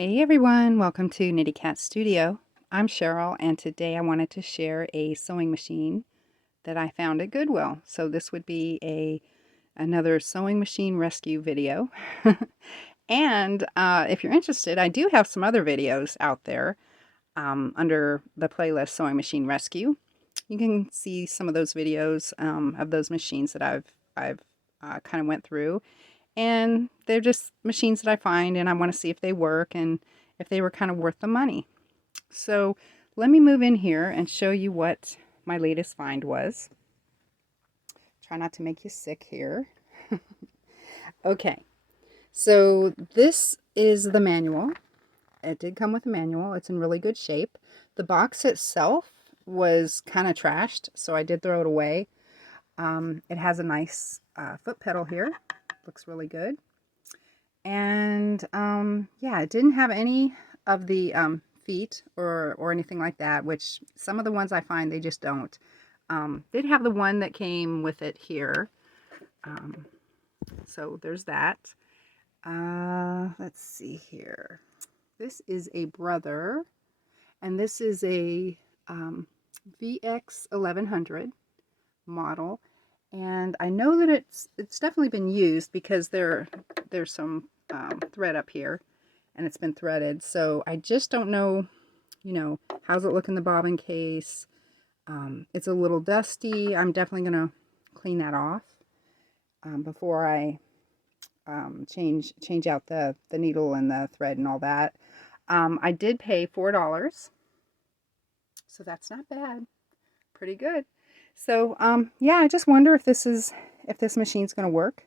Hey everyone, welcome to Knitty Cat Studio. I'm Cheryl, and today I wanted to share a sewing machine that I found at Goodwill. So this would be another sewing machine rescue video. And if you're interested, I do have some other videos out there under the playlist Sewing Machine Rescue. You can see some of those videos of those machines that I've kind of went through. And they're just machines that I find, and I want to see if they work and if they were kind of worth the money. So let me move in here and show you what my latest find was. Try not to make you sick here. Okay, so this is the manual. It did come with a manual. It's in really good shape. The box itself was kind of trashed, so I did throw it away. It has a nice foot pedal here. Looks really good. And yeah, it didn't have any of the feet or anything like that, which some of the ones I find they just don't. Did have the one that came with it here. So there's that. Let's see here. This is a brother, and this is a VX 1100 model. And I know that it's definitely been used because there's some thread up here, and it's been threaded. So I just don't know, how's it look in the bobbin case. It's a little dusty. I'm definitely gonna clean that off before I change out the needle and the thread and all that. I did pay $4, so that's not bad. Pretty good. So yeah, I just wonder if this machine's going to work.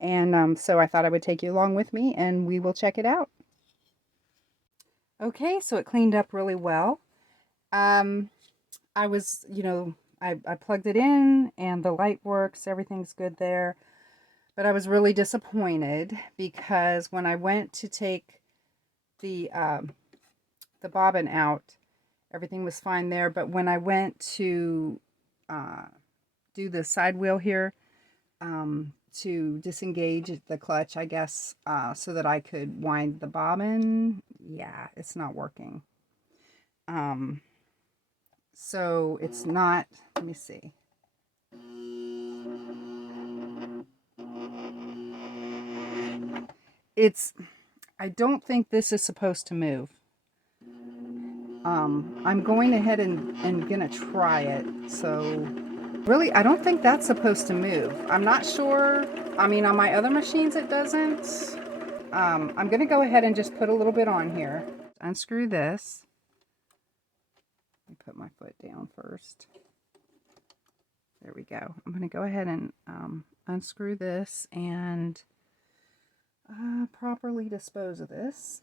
And so I thought I would take you along with me and we will check it out. Okay, so it cleaned up really well. I was, I plugged it in and the light works, everything's good there. But I was really disappointed because when I went to take the bobbin out, everything was fine there. But when I went to do the side wheel here to disengage the clutch, I guess, so that I could wind the bobbin, yeah, it's not working. So it's not, let me see. I don't think this is supposed to move. I'm going ahead and gonna try it. So really, I don't think that's supposed to move. I'm not sure. I mean, on my other machines, it doesn't. I'm gonna go ahead and just put a little bit on here. Unscrew this. Let me put my foot down first. There we go. I'm gonna go ahead and unscrew this and properly dispose of this.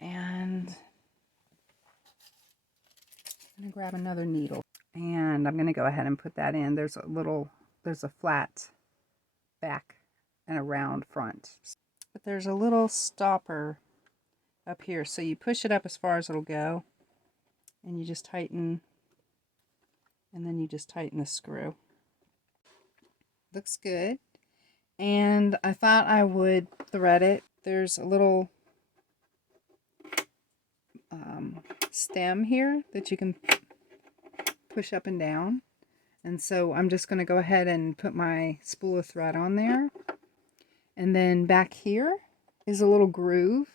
And I'm gonna grab another needle. And I'm gonna go ahead and put that in. There's a flat back and a round front. But there's a little stopper up here. So you push it up as far as it'll go. And you just tighten. And then you just tighten the screw. Looks good. And I thought I would thread it. There's a little stem here that you can push up and down. And so I'm just going to go ahead and put my spool of thread on there. And then back here is a little groove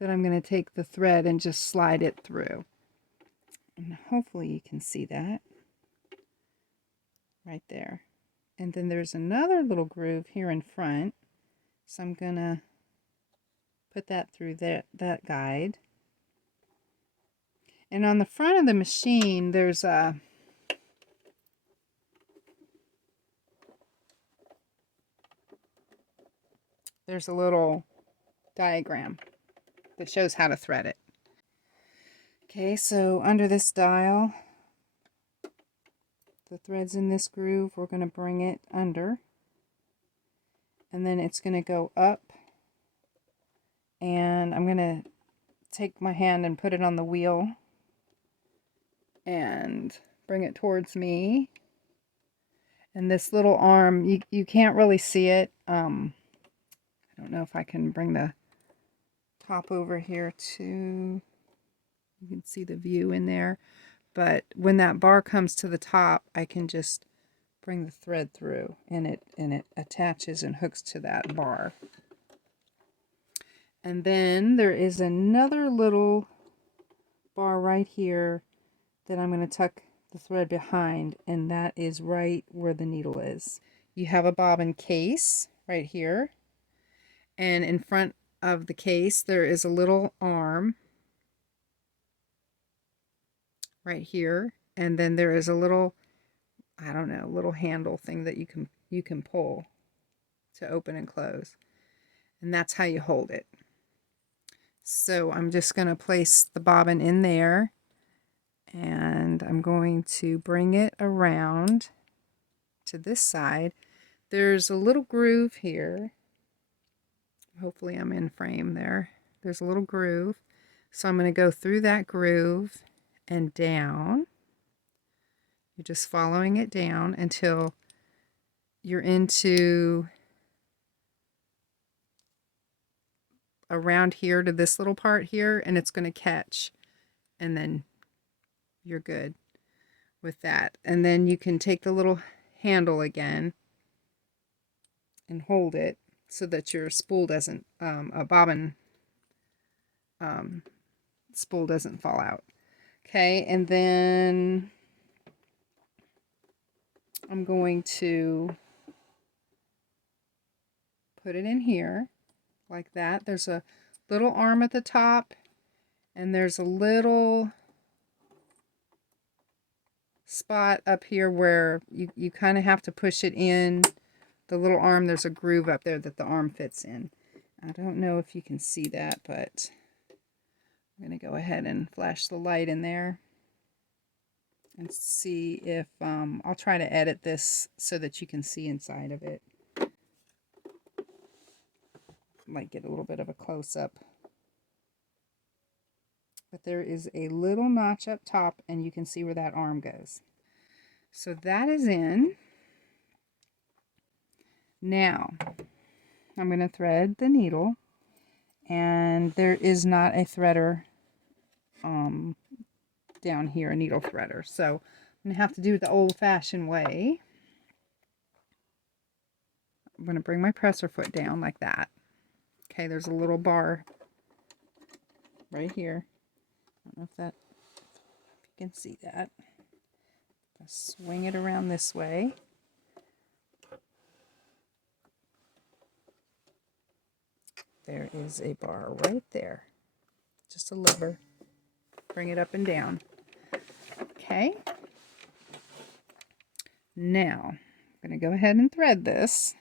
that I'm going to take the thread and just slide it through. And hopefully you can see that right there. And then there's another little groove here in front. So I'm going to put that through that guide. And on the front of the machine, there's a little diagram that shows how to thread it. Okay, so under this dial, the thread's in this groove. We're going to bring it under. And then it's going to go up. And I'm going to take my hand and put it on the wheel and bring it towards me. And this little arm, you can't really see it. I don't know if I can bring the top over here too. You can see the view in there. But when that bar comes to the top, I can just bring the thread through, and it attaches and hooks to that bar. And then there is another little bar right here that I'm going to tuck the thread behind, and that is right where the needle is. You have a bobbin case right here, and in front of the case there is a little arm right here, and then there is a little, I don't know, little handle thing that you can pull to open and close, and that's how you hold it. So I'm just going to place the bobbin in there, and I'm going to bring it around to this side. There's a little groove here. Hopefully I'm in frame there. There's a little groove. So I'm going to go through that groove and down. You're just following it down until you're into around here to this little part here, and it's going to catch, and then you're good with that. And then you can take the little handle again and hold it so that your spool doesn't, a bobbin spool doesn't fall out. Okay, and then I'm going to put it in here like that. There's a little arm at the top, and there's a little spot up here where you kind of have to push it in. The little arm, there's a groove up there that the arm fits in. I don't know if you can see that, but I'm going to go ahead and flash the light in there and see if I'll try to edit this so that you can see inside of it. Might get a little bit of a close-up. But there is a little notch up top, and you can see where that arm goes. So that is in. Now, I'm going to thread the needle, and there is not a threader down here, a needle threader. So I'm going to have to do it the old-fashioned way. I'm going to bring my presser foot down like that. Okay, there's a little bar right here. I don't know if you can see that. Just swing it around this way. There is a bar right there. Just a lever. Bring it up and down. Okay. Now, I'm going to go ahead and thread this.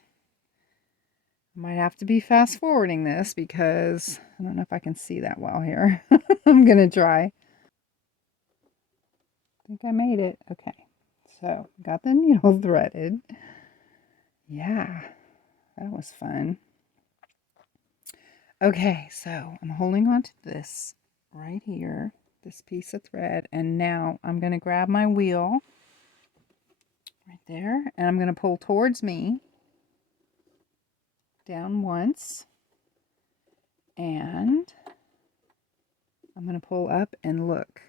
I might have to be fast forwarding this because I don't know if I can see that well here. I'm going to try. I think I made it. Okay. So, got the needle threaded. Yeah, that was fun. Okay, so I'm holding on to this right here, this piece of thread, and now I'm going to grab my wheel right there, and I'm going to pull towards me down once, and I'm going to pull up and look.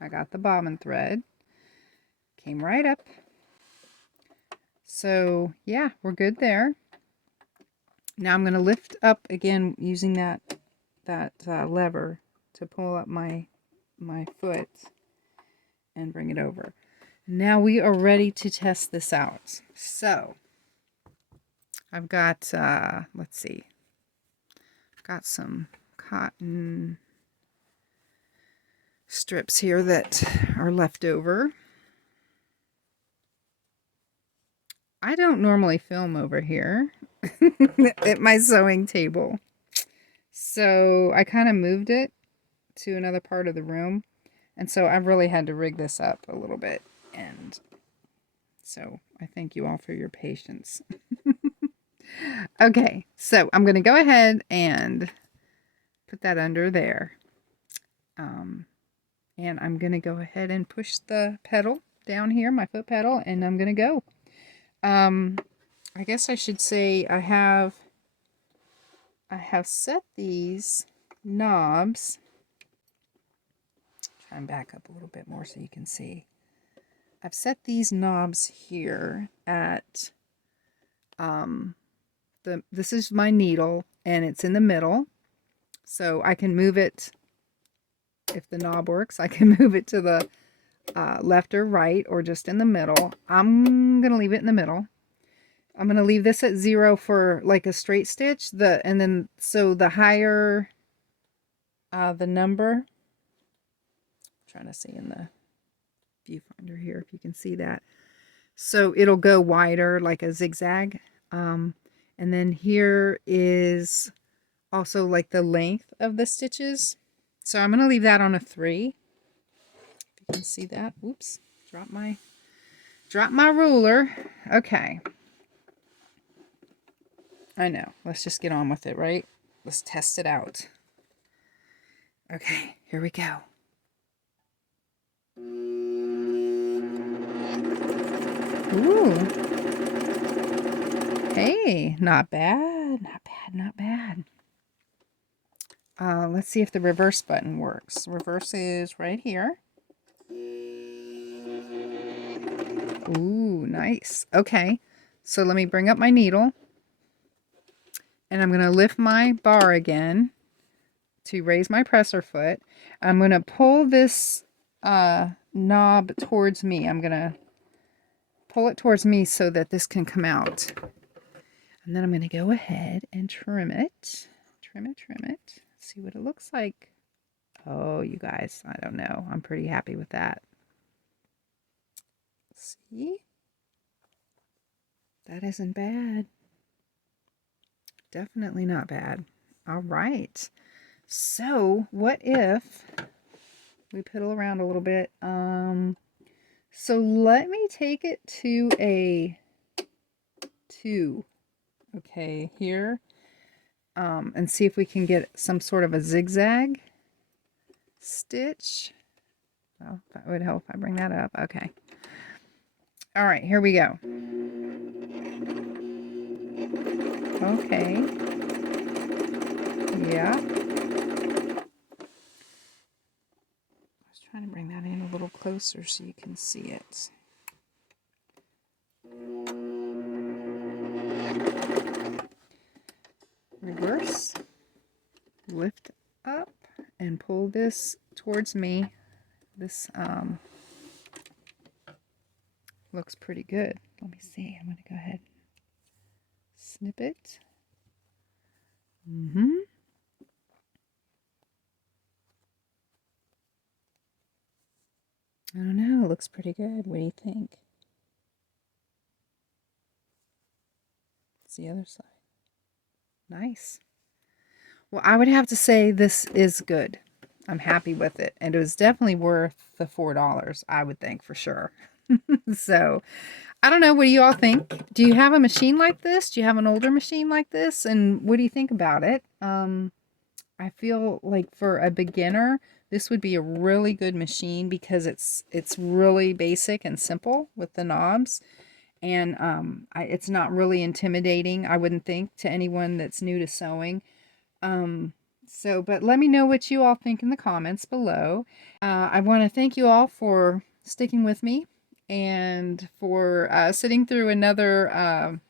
I got the bobbin thread, came right up. So yeah, we're good there. Now I'm going to lift up again using that lever to pull up my foot and bring it over. Now we are ready to test this out. So I've got, let's see, I've got some cotton strips here that are left over. I don't normally film over here at my sewing table. So I kind of moved it to another part of the room. And so I've really had to rig this up a little bit. And so I thank you all for your patience. Okay, so I'm going to go ahead and put that under there. And I'm going to go ahead and push the pedal down here, my foot pedal, and I'm going to go. I guess I should say I have set these knobs. Try and back up a little bit more so you can see. I've set these knobs here at this is my needle and it's in the middle, so I can move it. If the knob works, I can move it to the left or right or just in the middle. I'm gonna leave it in the middle. I'm gonna leave this at 0 for like a straight stitch. And then so the higher the number. I'm trying to see in the viewfinder here if you can see that. So it'll go wider like a zigzag. And then here is also like the length of the stitches. So I'm going to leave that on a 3. If you can see that. Oops, drop my ruler. Okay. I know. Let's just get on with it, right? Let's test it out. Okay, here we go. Ooh. Hey, not bad, not bad, not bad. Let's see if the reverse button works. Reverse is right here. Ooh, nice. Okay, so let me bring up my needle. And I'm going to lift my bar again to raise my presser foot. I'm going to pull this knob towards me. I'm going to pull it towards me so that this can come out. And then I'm going to go ahead and trim it. Trim it, trim it. See what it looks like. Oh, you guys, I don't know. I'm pretty happy with that. See? That isn't bad. Definitely not bad. All right. So, what if we piddle around a little bit? So let me take it to a 2. Okay, here. And see if we can get some sort of a zigzag stitch. Well, that would help if I bring that up. Okay. All right, here we go. Okay. Yeah. I was trying to bring that in a little closer so you can see it. Reverse, lift up, and pull this towards me. This looks pretty good. Let me see. I'm going to go ahead, snip it. I don't know. It looks pretty good. What do you think? It's the other side. Nice. Well, I would have to say this is good. I'm happy with it. And it was definitely worth the $4, I would think, for sure. So, I don't know. What do you all think? Do you have a machine like this? Do you have an older machine like this? And what do you think about it? I feel like for a beginner, this would be a really good machine because it's really basic and simple with the knobs. And it's not really intimidating, I wouldn't think, to anyone that's new to sewing. But let me know what you all think in the comments below. I want to thank you all for sticking with me and for sitting through another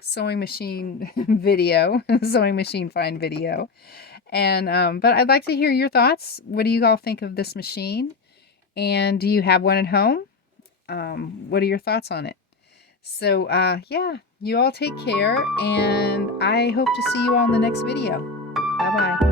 sewing machine video, sewing machine find video. And but I'd like to hear your thoughts. What do you all think of this machine? And do you have one at home? What are your thoughts on it? So, yeah, you all take care, and I hope to see you all in the next video. Bye-bye.